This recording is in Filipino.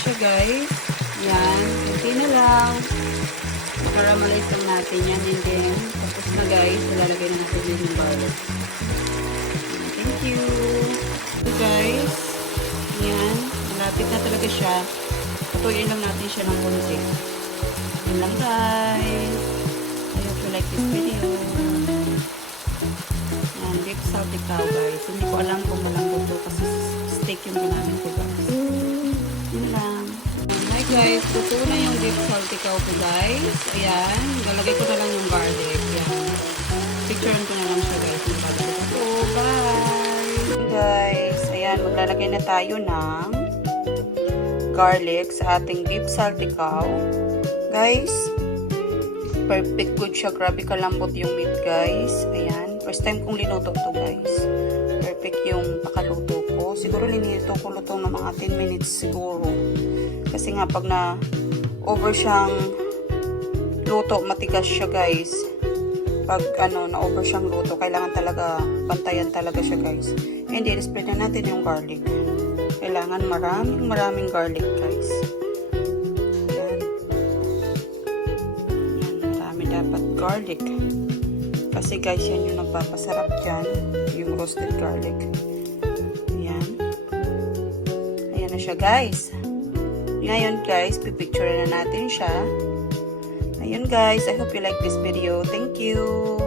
siya guys. Yan. Kunti na lang. Caramelize lang natin yan. And then, tapos na guys. Ilalagay na natin yung garlic. Thank you. So guys, yan. Malapit na talaga siya. Patuloy lang natin siya ng konti. Yan lang guys. I hope you like this video. Yan, beef saltikaw guys. Hindi ko alam kung malambot to kasi steak yung ginamit ko guys. Yan lang. Hi guys, luto na yung beef saltikaw ko guys. Ayan, lalagay ko na lang yung garlic. Yan. Picturean ko na lang siya guys. Maglalagay ko. Bye! Guys, ayan, maglalagay na tayo ng garlic sa ating beef saltikaw. Guys, perfect good siya. Grabe kalambot yung meat guys. Ayan. First time kong linuto to guys. Perfect yung pakaluto ko. Siguro linito ko luto ng mga 10 minutes siguro. Kasi nga pag na over siyang luto, matigas siya guys. Pag na over siyang luto, kailangan talaga bantayan talaga siya guys. And then spread na natin yung garlic. Kailangan maraming garlic guys. Dapat garlic kasi guys yan yung nagpapasarap dyan, yung roasted garlic. Ayan na siya guys. Ngayon guys, pipicture na natin siya. Ayun guys, I hope you like this video. Thank you.